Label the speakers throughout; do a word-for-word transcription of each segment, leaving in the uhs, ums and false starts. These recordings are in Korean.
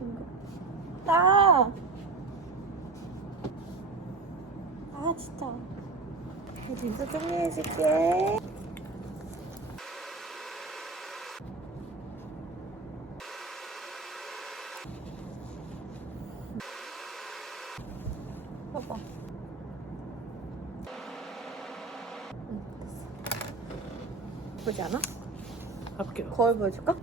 Speaker 1: 나. 아 진짜. 진짜 정리해줄게. 봐봐. 응, 됐어. 예쁘지 않아?
Speaker 2: 가볼게요.
Speaker 1: 거울 보여줄까?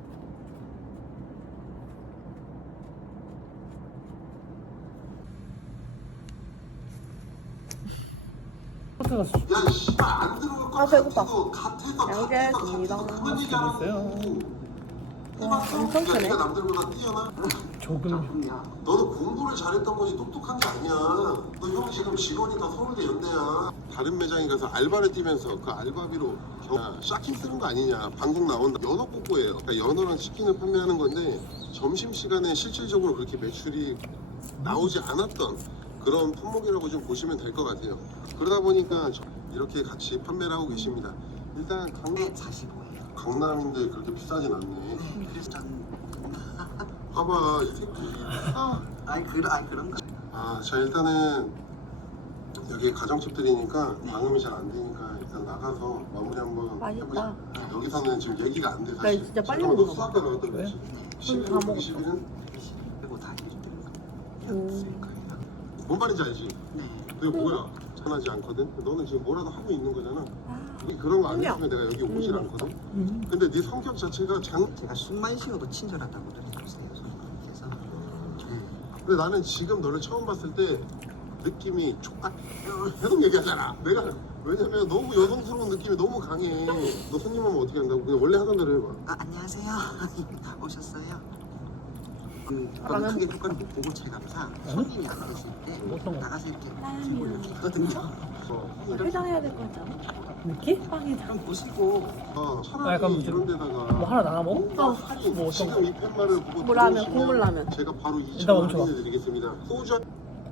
Speaker 2: 야, 씨발 안 들어갈 거
Speaker 1: 아, 배고파.
Speaker 2: 같아서
Speaker 1: 잘
Speaker 2: 같아서
Speaker 1: 먹겠습니다.
Speaker 2: 같아서 그만 얘기하라고.
Speaker 1: 와, 엄청 크네.
Speaker 2: 네가 남들보다 뛰어나? 조금. 너는 공부를 잘했던 거지 똑똑한 게 아니야. 너 형 지금 직원이 다 서울대 연대야. 다른 매장에 가서 알바를 뛰면서 그 알바비로 겨- 샤킹 쓰는 거 아니냐. 방송 나온다. 연어 꼬꼬예요. 그러니까 연어랑 치킨을 판매하는 건데 점심시간에 실질적으로 그렇게 매출이 나오지 않았던 그런 품목이라고 좀 보시면 될 것 같아요. 그러다 보니까 저- 이렇게 같이 판매를 하고 계십니다. 일단 강남
Speaker 3: 사십오예요.
Speaker 2: 강남인데 그렇게 비싸진 않네.
Speaker 3: 네, 그래서 전
Speaker 2: 봐봐 이 새끼. 아,
Speaker 3: 아니 그런 아니 그런 거.
Speaker 2: 아, 자 일단은 여기 가정집들이니까
Speaker 3: 네.
Speaker 2: 방음이 잘 안 되니까 일단 나가서 마무리 한번
Speaker 1: 맛있다.
Speaker 2: 해보자. 여기서는 지금 얘기가 안 돼.
Speaker 1: 나
Speaker 2: 사실.
Speaker 1: 진짜 빨리
Speaker 2: 잠깐만, 너
Speaker 1: 먹어.
Speaker 2: 수학과 나왔던
Speaker 3: 네.
Speaker 2: 거지?
Speaker 1: 다
Speaker 2: 십일은
Speaker 1: 먹었어.
Speaker 2: 이십일은
Speaker 3: 그리고 다 해주더라고요.
Speaker 1: 음.
Speaker 3: 쓸 거예요.
Speaker 2: 뭔 말인지 알지?
Speaker 3: 네.
Speaker 2: 그게 뭐야? 편하지 않거든. 너는 지금 뭐라도 하고 있는 거잖아.
Speaker 1: 아,
Speaker 2: 우리 그런 거 안
Speaker 1: 그냥.
Speaker 2: 했으면 내가 여기 오질
Speaker 1: 음.
Speaker 2: 않거든.
Speaker 1: 음.
Speaker 2: 근데 네 성격 자체가 장.
Speaker 3: 제가 숨만 쉬어도 친절하다고 그러셨어요, 선생님께서.
Speaker 2: 근데 나는 지금 너를 처음 봤을 때 느낌이 촉각 계속 얘기하잖아. 내가 왜냐면 너무 여성스러운 느낌이 너무 강해. 너 손님 오면 어떻게 한다고? 그냥 원래 하던 대로 해봐.
Speaker 3: 아 안녕하세요. 오셨어요? 그
Speaker 1: 라면
Speaker 3: 크게 효과를 못 보고 체감상 손님이 안 계실 때
Speaker 2: 어떤 거?
Speaker 3: 나가서 이렇게
Speaker 1: 라면.
Speaker 3: 들고 이렇게 하거든요.
Speaker 2: 어.
Speaker 1: 회장해야 될 것 같지 않아?
Speaker 2: 느낌?
Speaker 1: 빵회장.
Speaker 3: 그럼 보시고
Speaker 2: 어,
Speaker 4: 아,
Speaker 2: 차라리
Speaker 4: 약간
Speaker 2: 이런 데다가
Speaker 4: 뭐 하나 나눠 먹어?
Speaker 2: 뭔가
Speaker 1: 어.
Speaker 2: 할인,
Speaker 4: 뭐 어떤
Speaker 2: 지금 이 팻말을 보고
Speaker 1: 뭐 라면,
Speaker 2: 들어오시면
Speaker 1: 국물 라면.
Speaker 2: 제가 바로
Speaker 4: 일단
Speaker 2: 이천 원
Speaker 4: 멈춰봐.
Speaker 2: 할인해 드리겠습니다. 소주 한-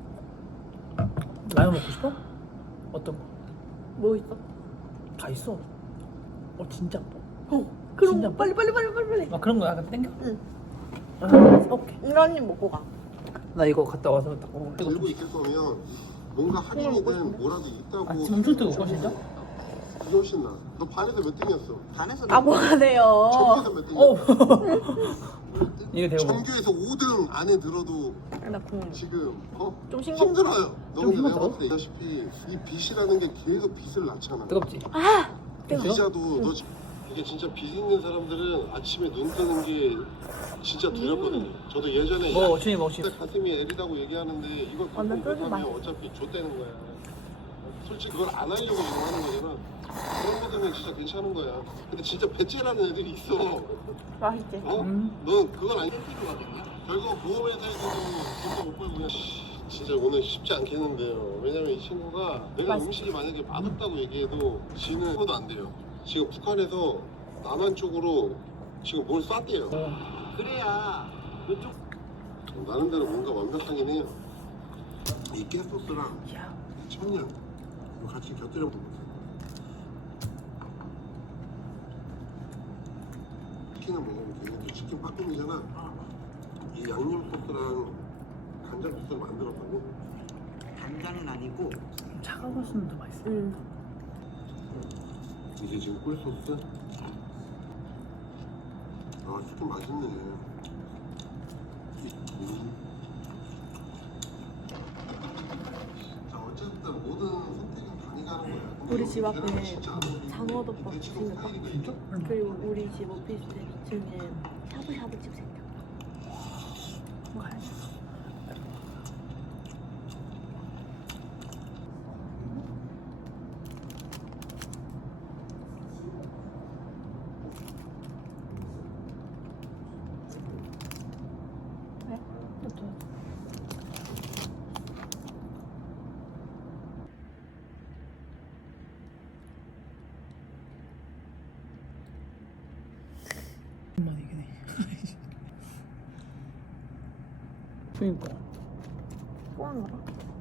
Speaker 4: 라면 먹고 싶어? 어떤 거?
Speaker 1: 뭐 있어?
Speaker 4: 다 있어. 어 진짜 뭐?
Speaker 1: 어. 그럼
Speaker 4: 진짜
Speaker 1: 빨리 빨리 빨리 빨리 빨리.
Speaker 4: 아 그런 거 약간 땡겨?
Speaker 1: 응.
Speaker 4: 아, 오케이.
Speaker 1: 이라님 먹고 가.
Speaker 4: 나 이거 갔다 와서 딱 먹어.
Speaker 2: 들고 있을 거면 뭔가
Speaker 1: 먹고
Speaker 2: 할인이든
Speaker 1: 싶은데?
Speaker 2: 뭐라도 있다고.
Speaker 4: 아 지금 엄청 뜨거워 진짜?
Speaker 2: 그게 훨씬 나. 너 반에서 몇 등이었어?
Speaker 3: 반에서
Speaker 1: 아 뭐가 돼요?
Speaker 2: 전교에서 몇
Speaker 4: 어.
Speaker 2: 등이었어?
Speaker 4: 이게 되고.
Speaker 2: 전교에서 오 등 안에 들어도
Speaker 1: 나 국물.
Speaker 2: 지금 어?
Speaker 1: 좀 싱거워.
Speaker 2: 힘들어요. 너
Speaker 4: 좀
Speaker 2: 근데 내가
Speaker 4: 힘들어?
Speaker 2: 봤을 때 알다시피 이 빚이라는 게 계속 빚을 낳잖아.
Speaker 4: 뜨겁지?
Speaker 1: 아. 뜨거워.
Speaker 2: 기자도 너 지- 이게 진짜 빚 있는 사람들은 아침에 눈 뜨는 게 진짜 두렵거든요. 저도 예전에
Speaker 4: 뭐 어찌니 뭐 어찌니.
Speaker 2: 진짜 가슴이 애리다고 얘기하는데 이걸
Speaker 1: 완전
Speaker 2: 그거
Speaker 1: 쫄지 마.
Speaker 2: 못하면 어차피 좆되는 거야. 솔직히 그걸 안 하려고 이거 하는 거잖아. 그런 거 되면 진짜 괜찮은 거야. 근데 진짜 배째라는 애들이 있어.
Speaker 1: 맛있지?
Speaker 2: 어?
Speaker 4: 음.
Speaker 2: 넌 그건 안 땡기거든요. 결국 보험회사에서도 돈도 못 벌고 그냥 씨, 진짜 오늘 쉽지 않겠는데요. 왜냐면 이 친구가 내가
Speaker 1: 맛있어.
Speaker 2: 음식이 만약에 맛없다고 얘기해도 지는 하나도 안 돼요. 지금 북한에서 남한 쪽으로 지금 뭘 쐈대요.
Speaker 3: 그래야 이쪽
Speaker 2: 나름대로 뭔가 완벽하긴 해요. 이 깨소스랑 천냥 이거 같이 곁들여 먹어보세요. 치킨을 먹으면 되는데 치킨 팝콘이잖아. 이 양념 소스랑 간장 소스를 만들었다고?
Speaker 3: 간장은 아니고
Speaker 4: 좀 차가웠으면 더 맛있어.
Speaker 1: 응.
Speaker 2: 이게 지금 꿀소스? 아 치킨 맛있네. 음. 자 어쨌든 모든 선택은 당이 가는 거야. 근데
Speaker 1: 우리 집 앞에
Speaker 2: 계란은 진짜 안 어울리네.
Speaker 1: 장어덮밥
Speaker 2: 내 지금
Speaker 1: 생겼다.
Speaker 2: 사이가
Speaker 4: 진짜?
Speaker 2: 이게
Speaker 1: 그리고 우리 집 오피스텔 이 층에 샤브샤브 집 생겼다.
Speaker 4: 뭐 가야지.
Speaker 1: 왜?
Speaker 4: 또. 엄마 이긴 해. 그니까.
Speaker 1: 뽀한 거라?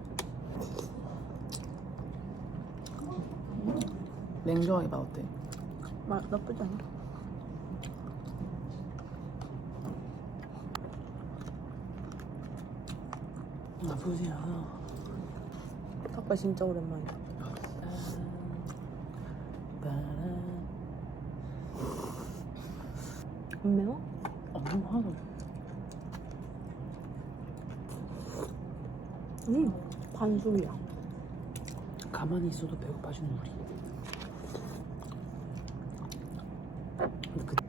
Speaker 4: 냉정하게 맛 어때?
Speaker 1: 맛 나쁘지 않아.
Speaker 4: 보세요.
Speaker 1: 닭발 진짜 오랜만이다. 안 매워?
Speaker 4: 안 매워 하나도.
Speaker 1: 음, 반숙이야.
Speaker 4: 가만히 있어도 배고파지는 우리. 근데 그